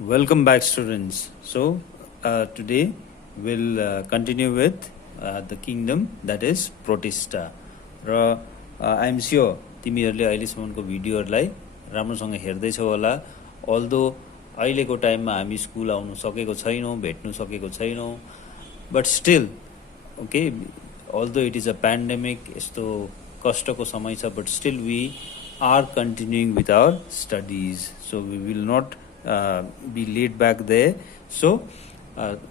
Welcome back, students. So, today we'll continue with the kingdom that is Protista. I'm sure तिमीहरूले अहिलेसम्मको भिडियोहरूलाई राम्रोसँग हेर्दैछौ होला. Although अहिलेको टाइममा हामी स्कुल आउनु सकेको छैनौँ, भेट्नु सकेको छैनौँ, but still okay, although it is a pandemic, यस्तो कष्टको समय छ, but still we are continuing with our studies. So we will not be laid back there. So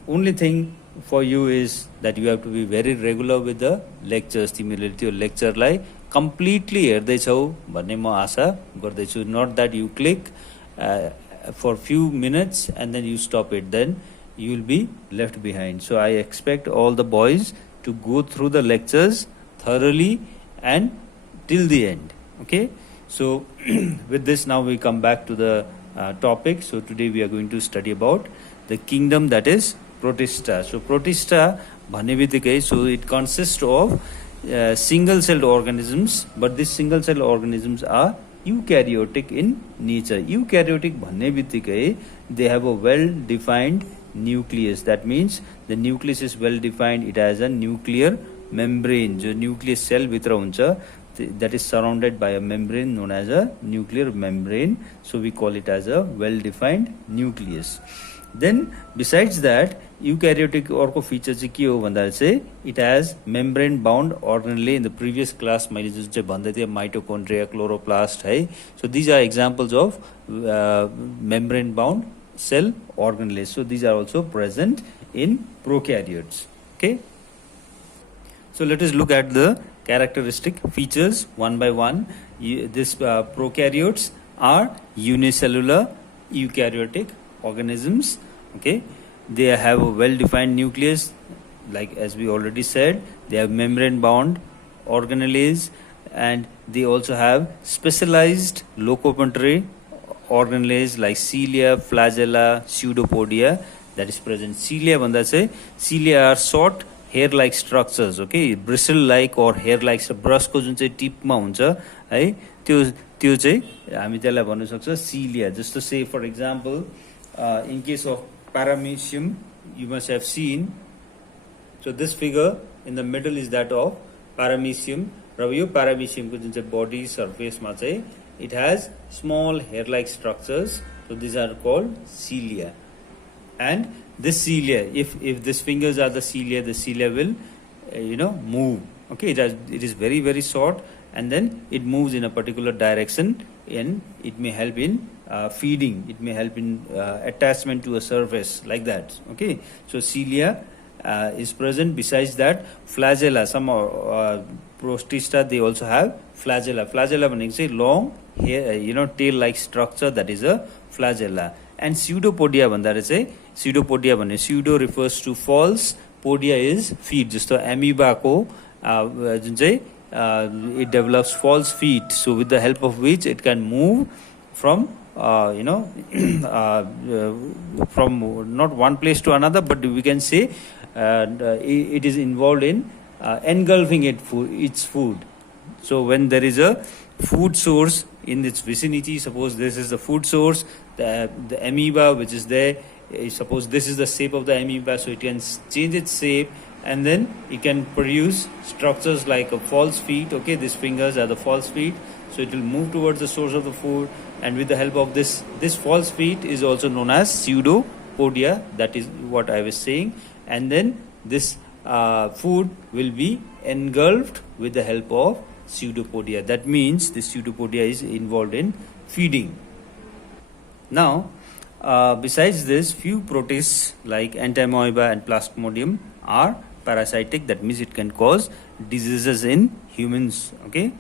only thing for you is that you have to be very regular with the lectures. तिमीले त्यो लेक्चरलाई completely हेर्दैछौ भन्ने म आशा गर्दैछु. Not that you click for few minutes and then you stop it, then you will be left behind. So I expect all the boys to go through the lectures thoroughly and till the end. Okay, so with this now we come back to the topic. So today we are going to study about the kingdom that is Protista. So Protista भन्ने बित्तिकै, so it consists of single celled organisms, but these single celled organisms are eukaryotic in nature. Eukaryotic भन्ने बित्तिकै they have a well defined nucleus. That means the nucleus is well defined. It has a nuclear membrane. जो nucleus cell भित्र हुन्छ, that is surrounded by a membrane known as a nuclear membrane. So we call it as a well-defined nucleus. Then besides that, eukaryotic orco feature चाहिँ के हो भन्दा चाहिँ it has membrane bound organelle. In the previous class मैले जुन चाहिँ भन्दै थिएँ mitochondria, chloroplast है. So these are examples of membrane bound cell organelles. So these are also present in prokaryotes. Okay. So let us look at the characteristic features one by one. This prokaryotes are unicellular eukaryotic organisms. Okay, they have a well-defined nucleus, like as we already said. They have membrane-bound organelles, and they also have specialized locomotory organelles like cilia, flagella, pseudopodia that is present. Cilia भन्दा चाहिँ cilia are short hair-like structures. Okay, bristle-like or hair-like brush को जुन चाहिँ टिपमा हुन्छ है, त्यो चाहिँ हामी त्यसलाई भन्न सक्छ cilia. Just to say, for example, in case of paramecium, you must have seen. So this figure in the middle is that of paramecium. Raw yo paramecium को जुन चाहिँ body surface मा चाहिँ it has small hair-like structures. So these are called cilia. And this cilia, if these fingers are the cilia will move. Okay, it is very very short, and then it moves in a particular direction, and it may help in feeding, it may help in attachment to a surface like that. Okay, so cilia is present. Besides that, flagella, some Protista, they also have flagella. Flagella भनेको चाहिँ long hair, tail like structure, that is a flagella. And pseudopodia भन्दा चाहिँ pseudopodia भन्ने pseudo refers to false, podia is feet. जस्तो amoeba को जुन चाहिँ it develops false feet, so with the help of which it can move from from not one place to another, but we can say it is involved in engulfing its food. So when there is a food source in its vicinity, suppose this is the food source, the amoeba which is there, suppose this is the shape of the amoeba, so it can change its shape, and then it can produce structures like a false feet. Okay, these fingers are the false feet, so it will move towards the source of the food, and with the help of this false feet is also known as pseudopodia. That is what I was saying. And then this food will be engulfed with the help of pseudopodia. That means the pseudopodia is involved in feeding. Now, besides this, few protists like Entamoeba and Plasmodium are parasitic. That means it can cause diseases in humans. Okay,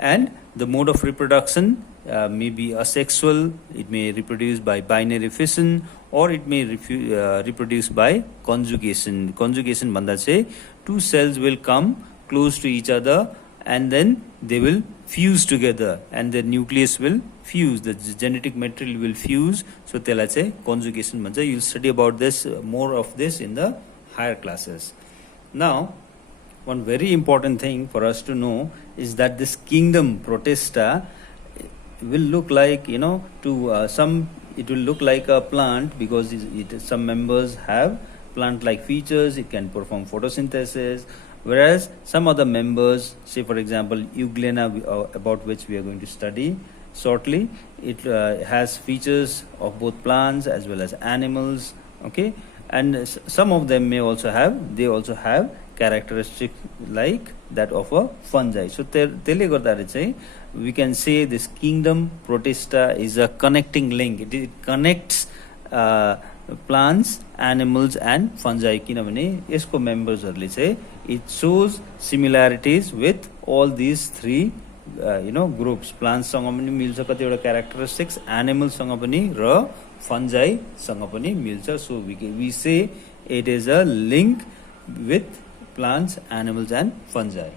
and the mode of reproduction may be asexual. It may reproduce by binary fission, or it may reproduce by conjugation. Conjugation भन्दा चाहिँ two cells will come close to each other, and then they will fuse together, and the nucleus will fuse, the genetic material will fuse. So त्यसलाई चाहिँ conjugation भन्छ. You'll study about this, more of this in the higher classes. Now, one very important thing for us to know is that this kingdom Protista will look like, to some it will look like a plant because some members have plant-like features. It can perform photosynthesis, whereas some other members, say for example Euglena, about which we are going to study shortly, it has features of both plants as well as animals. Okay, and some of them may also have characteristics like that of a fungi. So त्यसले गर्दाखेरि चाहिँ we can say this kingdom protista is a connecting link. It connects plants, animals and fungi, किनभने यसको members चाहिँ it shows similarities with all these three groups. Plants सँग पनि मिल्छ कतिवटा characteristics, animals सँग पनि र fungi सँग पनि मिल्छ. So we say it is a link with plants, animals and fungi.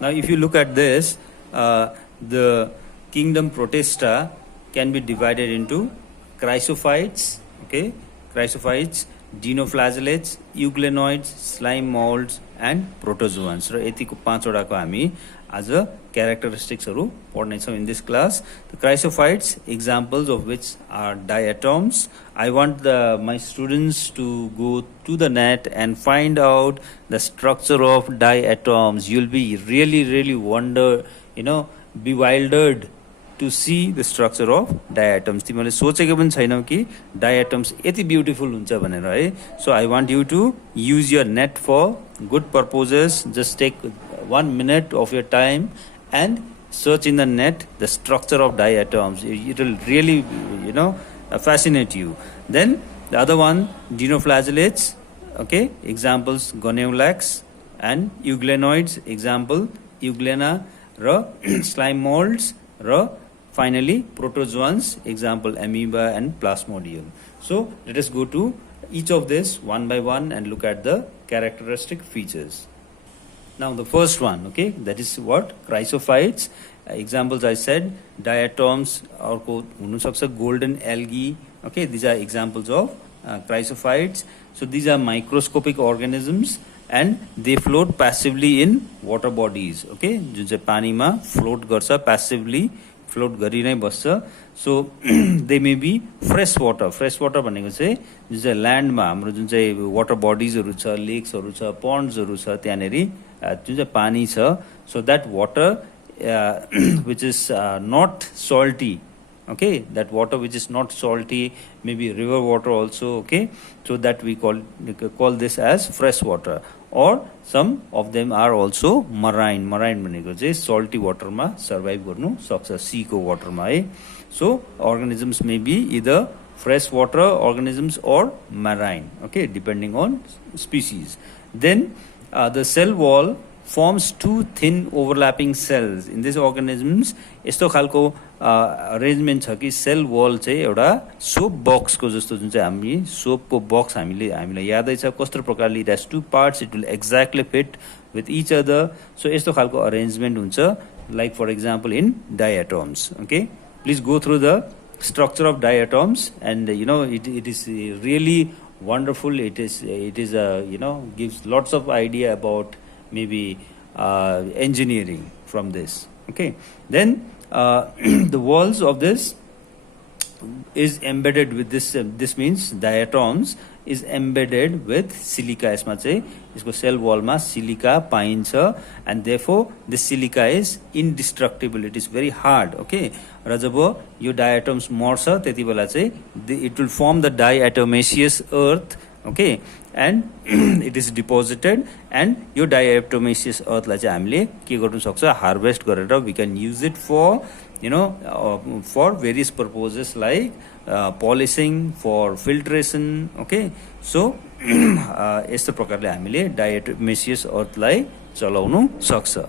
Now if you look at this, the kingdom protista can be divided into chrysophytes, okay, chrysophytes, dinoflagellates, euglenoids, slime molds and protozoans. र यतिको पाँचवटाको हामी आज characteristicsहरु पढ्ने छौं in this class. The chrysophytes, examples of which are diatoms. I want my students to go to the net and find out the structure of diatoms. You'll be really bewildered to see the structure of diatoms. तिमीले सोचेको पनि छैनौ कि diatoms यति beautiful हुन्छ भनेर है. So I want you to use your net for good purposes. Just take 1 minute of your time and search in the net the structure of diatoms. It will really fascinate you. Then the other one, dinoflagellates, okay, examples Goniolax, and euglenoids, example Euglena, raw slime molds, raw finally protozoans, example amoeba and plasmodium. So let us go to each of this one by one and look at the characteristic features. Now the first one, okay, that is what? Chrysophytes. Examples I said, diatoms, or golden algae. Okay, these are examples of chrysophytes. So these are microscopic organisms and they float passively in water bodies. Okay, जुन चाहिँ पानीमा float गर्छ, passively float गरि नै बस्छ. So they may be fresh water. Fresh water भनेको चाहिँ जुन चाहिँ ल्यान्डमा हाम्रो जुन चाहिँ water bodiesहरु छ, lakesहरु छ, pondsहरु छ, त्यहाँनेरि जुन चाहिँ पानी छ. So that water which is not salty, okay, that water which is not salty, maybe river water also, okay, so that we call this as fresh water. Or some of them are also marine भनेको चाहिँ salty water मा survive गर्नु सक्छ, sea को water मा है. So organisms may be either fresh water organisms or marine, okay, depending on species. Then the cell wall forms two thin overlapping cells. In these organisms यस्तो खालको arrangement छ कि cell wall चाहिँ एउटा soap box को जस्तो, जुन चाहिँ हामी soap को box हामीलाई यादै छ कस्तो प्रकारले it has two parts, it will exactly fit with each other. So यस्तो खालको arrangement हुन्छ, like for example in diatoms. Okay, please go through the structure of diatoms and it is really wonderful. It is gives lots of idea about maybe engineering from this. Okay, then the walls of this is embedded with this. This means diatoms is embedded with silica. यसमा चाहिँ यसको cell wall मा silica पाइन्छ and therefore this silica is indestructible. It is very hard. Okay, र जब यो diatoms मर्छ त्यति बेला चाहिँ it will form the diatomaceous earth. Okay, and it is deposited and yo diatomaceous earth लाई चाहिँ हामीले के गर्नु सक्छ, harvest गरेर we can use it for for various purposes like polishing, for filtration. Okay, so यस्तो प्रकारले हामीले diatomaceous earth लाई चलाउनु सक्छ.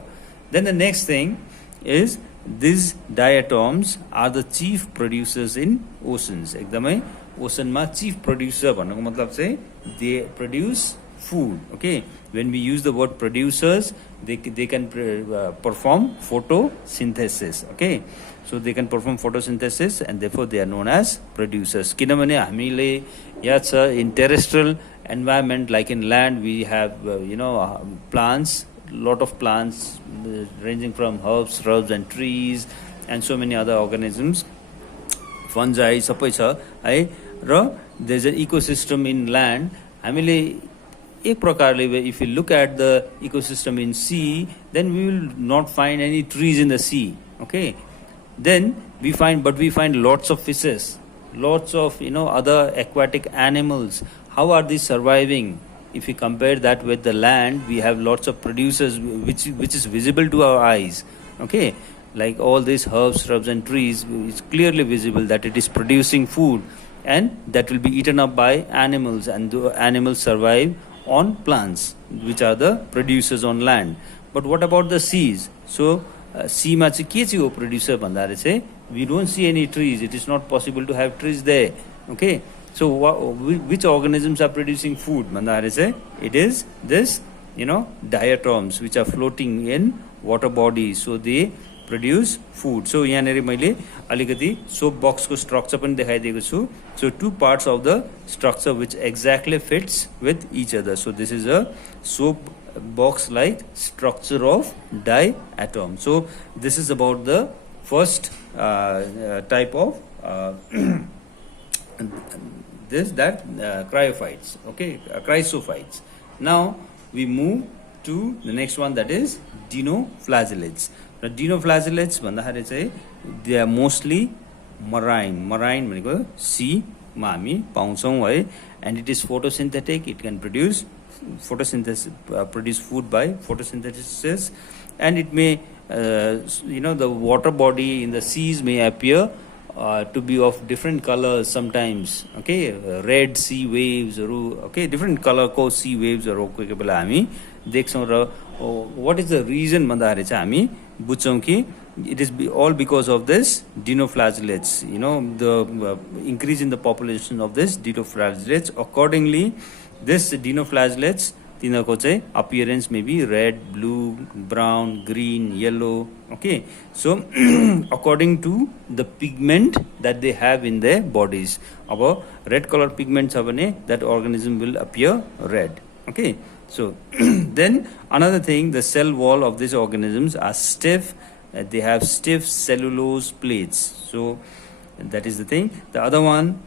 Then the next thing is these diatoms are the chief producers in oceans. एकदमै ocean मा chief producer भन्नुको मतलब चाहिँ they produce food. Okay, when we use the word producers, they can perform photosynthesis. Okay, so they can perform photosynthesis and therefore they are known as producers. किनभने हामीले याद छ in terrestrial environment like in land we have plants, lot of plants ranging from herbs, shrubs and trees and so many other organisms. फन्जाई सबै छ है र there is a ecosystem in land हामीले एक प्रकारले if you look at the ecosystem in sea then we will not find any trees in the sea okay then we find lots of fishes, lots of other aquatic animals. How are these surviving? If we compare that with the land, we have lots of producers which is visible to our eyes, okay, like all these herbs, shrubs and trees. It's clearly visible that it is producing food and that will be eaten up by animals, and the animals survive on plants which are the producers on land. But what about the seas? So सीमा चाहिँ के चाहिँ हो producer भन्दाखेरि चाहिँ we don't see any trees it is not possible to have trees there okay so which organisms are producing food भन्दाखेरि चाहिँ it is this diatoms which are floating in water body so they produce food so यहाँनिर मैले अलिकति soap बक्सको structure पनि देखाइदिएको छु so two parts of the structure which exactly fits with each other so this is a soap box like structure of diatom. So this is about the first type of cryophytes, okay, chrysophytes. Now we move to the next one, that is dinoflagellates. Now dinoflagellates भन्दाखेरि चाहिँ they are mostly marine भनेको सी मा हामी पाउँछौँ है and it is photosynthetic. It can produce produce food by photosynthesis, and it may the water body in the seas may appear to be of different colors sometimes, okay, red sea waves or okay different color ko sea waves or कोही बेला हामी देख्छौँ र what is the reason भन्दाखेरि चाहिँ हामी बुझ्छौँ कि it is all because of this dinoflagellates, the increase in the population of this dinoflagellates. Accordingly this dinoflagellates तिनीहरूको चाहिँ appearance may be red, blue, brown, green, yellow, okay, so according to the pigment that they have in their bodies. अब red color pigment छ भने that organism will appear red, okay. So then another thing, the cell wall of these organisms are stiff. They have stiff cellulose plates, so that is the thing. The other one,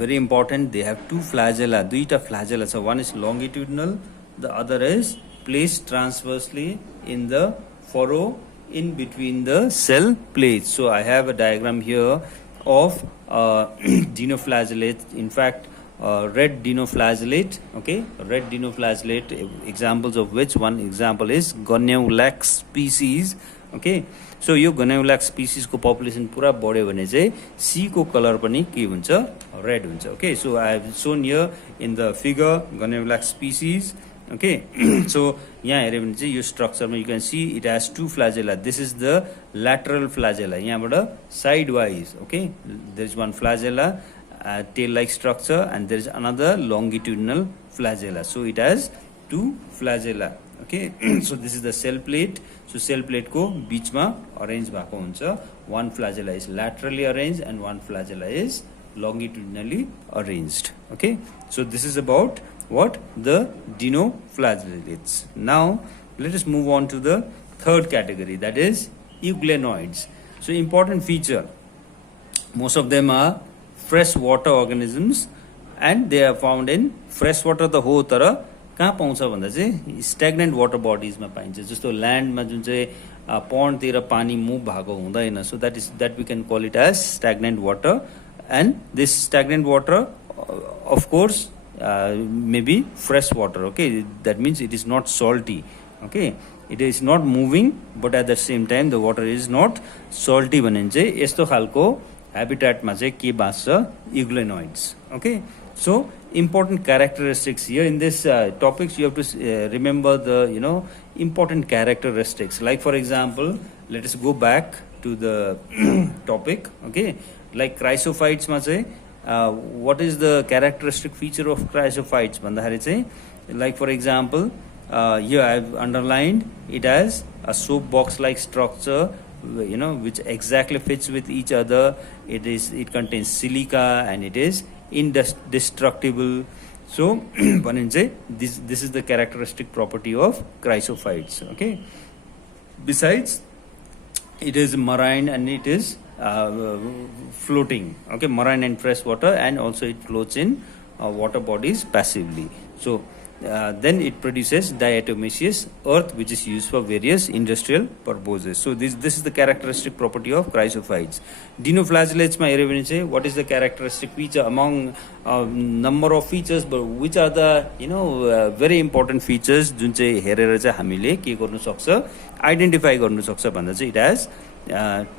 very important, they have two flagella, duita flagella. So one is longitudinal, the other is placed transversely in the furrow in between the cell plates. So I have a diagram here of dinoflagellate. In fact, red dinoflagellate, okay, red dinoflagellate, examples of which one example is Goniolax species, okay. So yo Goniolax species को population पुरा बढ्यो भने चाहिँ सी को colour पनि के हुन्छ, red हुन्छ, okay. So I have shown here in the figure Goniolax species, okay. So यहाँ हेर्यो भने चाहिँ यो स्ट्रक्चरमा you can see it has two flagella. This is the lateral flagella, यहाँबाट side wise, okay, there is one flagella, tail like structure, and there is another longitudinal flagella. So it has two flagella, okay. So this is the cell plate. So cell plate को बीचमा arrange भएको हुन्छ. One flagella is laterally arranged and one flagella is longitudinally arranged, okay. So this is about what the dinoflagellates. Now let us move on to the third category, that is euglenoids. So important feature, most of them are freshwater organisms and they are found in freshwater the हो, तर कहाँ पाउँछ भन्दा चाहिँ stagnant water बडिजमा पाइन्छ. जस्तो ल्यान्डमा जुन चाहिँ पन्डतिर पानी मुभ भएको हुँदैन, so that we can call it as stagnant water. And this stagnant water of course may be fresh water, okay, that means it is not salty, okay, it is not moving but at the same time the water is not salty भने चाहिँ यस्तो खालको habitatमा चाहिँ के बाँच्छ, euglenoids, okay. So important characteristics here in this topics, you have to remember the important characteristics. Like for example, let us go back to the topic, okay. Like chrysophytes ma चाहिँ what is the characteristic feature of chrysophytes भन्दाखेरि चाहिँ, like for example, here I have underlined it as a soap box like structure, which exactly fits with each other. It contains silica and it is indestructible. So this is the characteristic property of chrysophytes, okay. Besides, it is marine and it is floating, okay, marine and fresh water, and also it floats in water bodies passively. So then it produces diatomaceous earth, which is used for various industrial purposes. So this is the characteristic property of chrysophytes. Dinoflagellates ma हेर्यो भने चाहिँ what is the characteristic feature among number of features, but which are the very important features जुन चाहिँ हेरेर चाहिँ हामीले के गर्नु सक्छ, identify गर्नु सक्छ भन्दा चाहिँ it has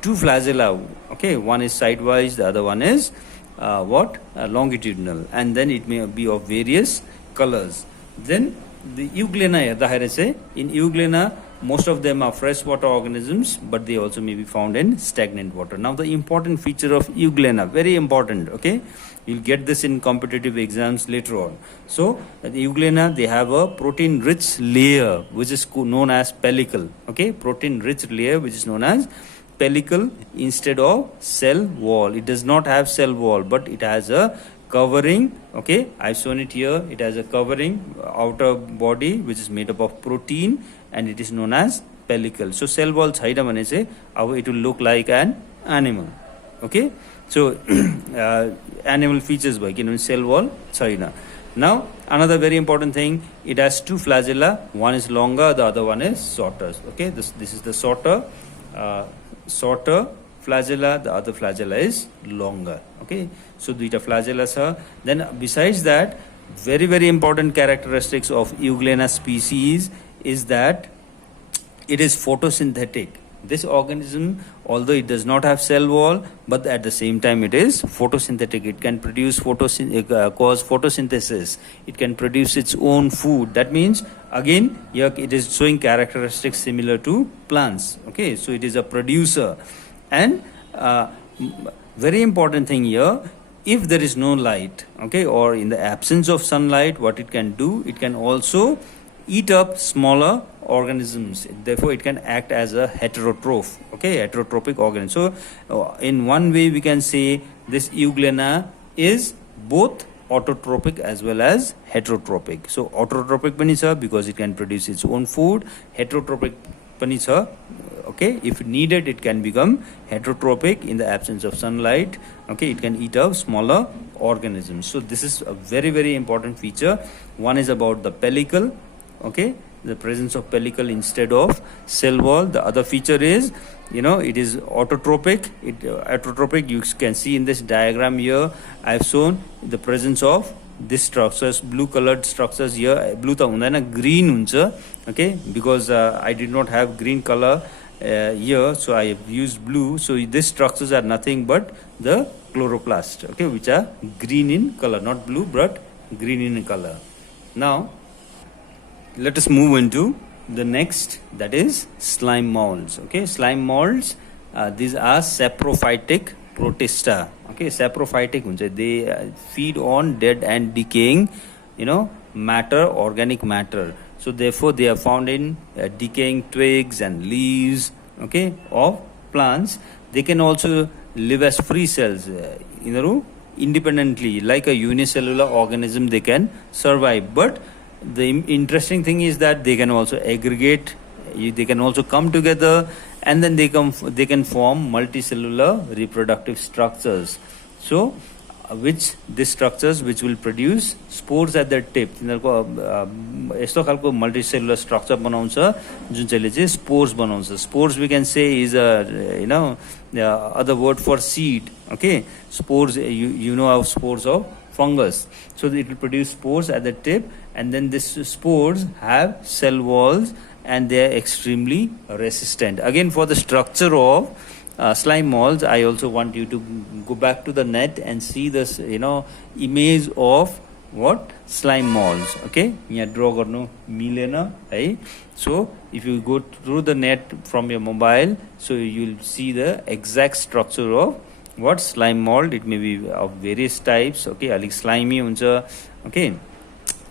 two flagella, okay, one is sidewise, the other one is longitudinal, and then it may be of various colors. Then the euglena हेर्दाखेरि चाहिँ in euglena most of them are freshwater organisms, but they also may be found in stagnant water. Now the important feature of euglena, very important, okay, you'll get this in competitive exams later on. So the euglena, they have a protein rich layer which is known as pellicle, okay, protein rich layer which is known as pellicle instead of cell wall. It does not have cell wall, but it has a covering, okay, I've shown it here. It has a covering outer body which is made up of protein, and it is known as pellicle. So cell wall छैन भने चाहिँ it will look like an animal, okay. So animal features भयो किनभने cell wall छैन. Now another very important thing, it has two flagella, one is longer, the other one is shorter, okay. This is the shorter flagella, the other flagella is longer, okay. So duita flagella cha. Then besides that, very very important characteristics of euglena species is that it is photosynthetic. This organism, although it does not have cell wall, but at the same time it is photosynthetic. It can produce cause photosynthesis. It can produce its own food. That means again here it is showing characteristics similar to plants, okay. So it is a producer. And very important thing here, if there is no light, okay, or in the absence of sunlight, what it can do, it can also eat up smaller organisms. Therefore it can act as a heterotroph, okay, heterotrophic organism. So in one way we can say this euglena is both autotrophic as well as heterotrophic. So autotrophic pani cha because it can produce its own food, heterotrophic pani cha, okay, if needed it can become heterotrophic in the absence of sunlight, okay, it can eat up smaller organisms. So this is a very very important feature. One is about the pellicle, okay, the presence of pellicle instead of cell wall. The other feature is it is autotrophic. Autotrophic, you can see in this diagram here I have shown the presence of these structures, blue colored structures here. Blue ta hundaina, green huncha, okay, because I did not have green color here, so I have used blue. So these structures are nothing but the chloroplast, okay, which are green in color, not blue but green in color. Now let us move into the next, that is slime molds, okay. Slime molds, these are saprophytic protista, okay. Saprophytic huncha, they feed on dead and decaying matter, organic matter. So therefore they are found in decaying twigs and leaves, okay, of plants. They can also live as free cells, independently, like a unicellular organism they can survive. But the interesting thing is that they can also aggregate, they can also come together, and then they can form multicellular reproductive structures. So which these structures which will produce spores at their tip, यस्तो खालको multicellular structure बनाउँछ जुन चाहिँले चाहिँ spores बनाउँछ. Spores we can say is a other word for seed, okay. Spores, you know how spores of fungus, so it will produce spores at the tip, and then these spores have cell walls and they are extremely resistant. Again, for the structure of slime molds, I also want you to go back to the net and see this image of what slime molds, okay. यहाँ draw गर्नु मिलेन है. So if you go through the net from your mobile, so you will see the exact structure of what slime mold. It may be of various types, okay. अलिक slimy हुन्छ, okay.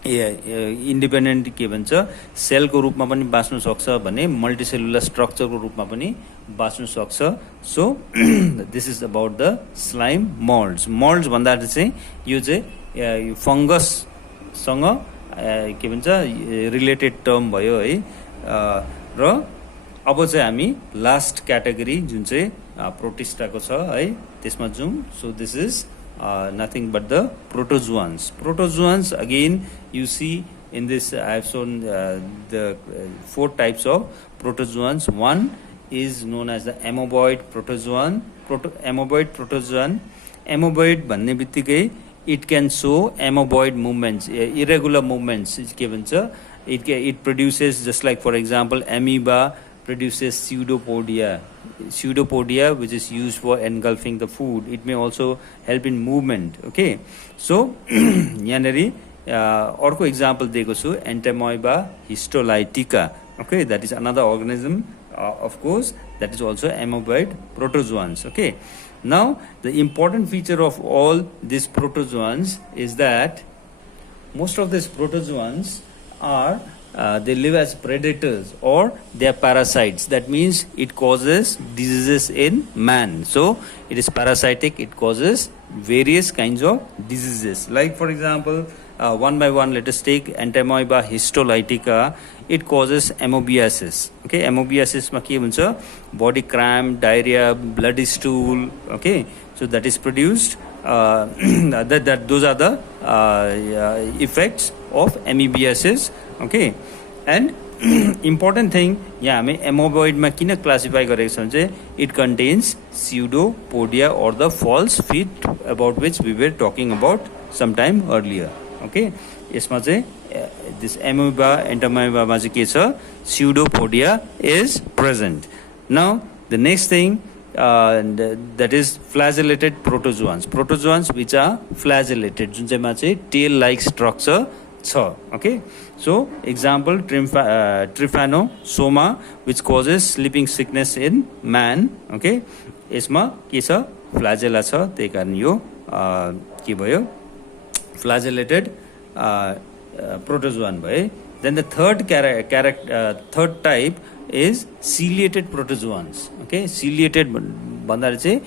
Independent के भन्छ, सेलको रूपमा पनि बाँच्न सक्छ भने मल्टिसेलुलर स्ट्रक्चरको रूपमा पनि बाँच्न सक्छ. So this is about the slime moulds. Moulds भन्दा चाहिँ यो चाहिँ फङ्गससँग के भन्छ रिलेटेड टर्म भयो है. र अब चाहिँ हामी लास्ट क्याटेगोरी जुन चाहिँ protista ko cha hai त्यसमा जाउँ. So this is nothing but the protozoans. Protozoans, again you see in this I have shown the 4 types of protozoans. One is known as the amoeboid protozoan. Amoeboid protozoan, amoeboid भन्ने बित्तिकै it can show amoeboid movements, irregular movements के भन्छ. It produces, just like for example amoeba produces pseudopodia, which is used for engulfing the food. It may also help in movement. Okay, so यहाँनेरि अर्को example दिएको छु, Entamoeba histolytica. Okay, that is another organism, of course, that is also amoeboid protozoans. Okay, now the important feature of all these protozoans is that most of these protozoans are they live as predators or they are parasites. That means it causes diseases in man. So it is parasitic. It causes various kinds of diseases. Like for example, one by one, let us take Entamoeba histolytica. It causes amoebiasis. Okay, amoebiasis ma ke bhन्छ, body cramp, diarrhea, bloody stool. Okay, so that is produced. Those are the effects of amoebiasis. Okay, and important thing, yeah, हामी amoeboid मा किन classify गरेको छौं चाहिँ, it contains pseudopodia or the false feet about which we were talking about some time earlier. Okay, यसमा चाहिँ this amoeba, entamoeba मा चाहिँ के छ, pseudopodia is present. Now the next thing, that is flagellated protozoans. Protozoans which are flagellated, जुन चाहिँ मा चाहिँ tail like structure छ. Okay, so example trypanosoma, which causes sleeping sickness in man. Okay, यसमा के छ, flagella छ, त्यही कारण यो के भयो, flagellated protozoan भयो. Then the third type is ciliated protozoans. Okay, ciliated भन्दा चाहिँ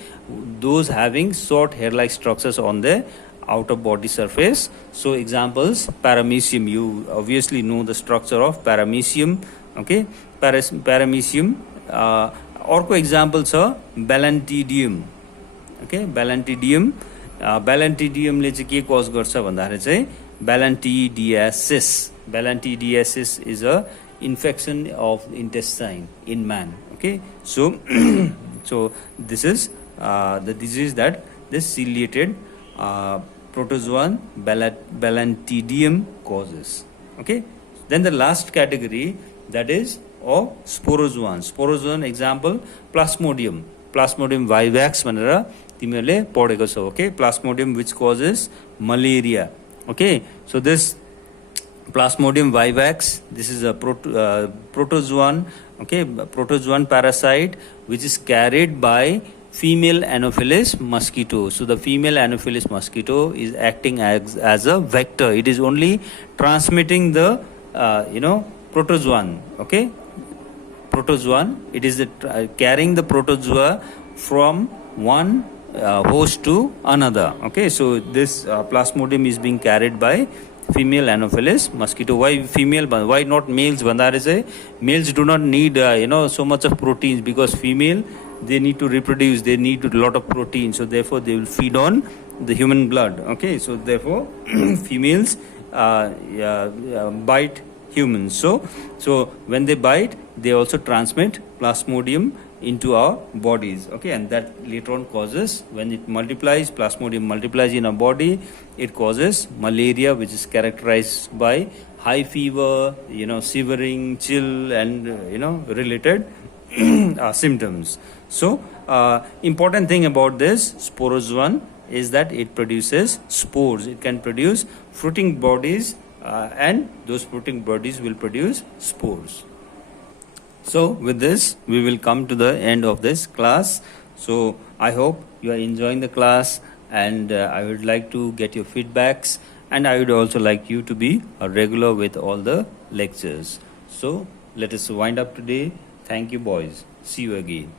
those having short hair-like structures on their outer body surface. So examples, paramecium. You obviously know the structure of paramecium. Okay, paramecium. अर्को example छ balantidium. Okay, balantidium. Balantidium ले चाहिँ के cause गर्छ भन्दाखेरि चाहिँ balantidiasis. Balantidiasis is a infection of intestine in man. Okay, so so this is the disease that this ciliated protozoan balantidium causes. Okay, then the last category, that is of sporozoans. Sporozoan example plasmodium. Plasmodium vivax भनेर तिमीहरूले पढेको छौ. Okay, plasmodium which causes malaria. Okay, so this Plasmodium vivax, this is a protozoan. Okay, protozoan parasite which is carried by female Anopheles mosquito. So the female Anopheles mosquito is acting as a vector. It is only transmitting the protozoan. Okay, protozoan. It is carrying the protozoa from one host to another. Okay, so this Plasmodium is being carried by female Anopheles mosquito. Why female? Why not males? Males do not need so much of proteins, because female, they need to reproduce, they need a lot of protein, so therefore they will feed on the human blood. Okay, so therefore females bite humans. So when they bite, they also transmit Plasmodium into our bodies. Okay, and that later on causes, when it multiplies, Plasmodium multiplies in our body, it causes malaria, which is characterized by high fever, shivering, chill, and related symptoms. So important thing about this sporozoan is that it produces spores. It can produce fruiting bodies, and those fruiting bodies will produce spores. So with this, we will come to the end of this class. So I hope you are enjoying the class, and I would like to get your feedbacks, and I would also like you to be a regular with all the lectures. So let us wind up today. Thank you, boys. See you again.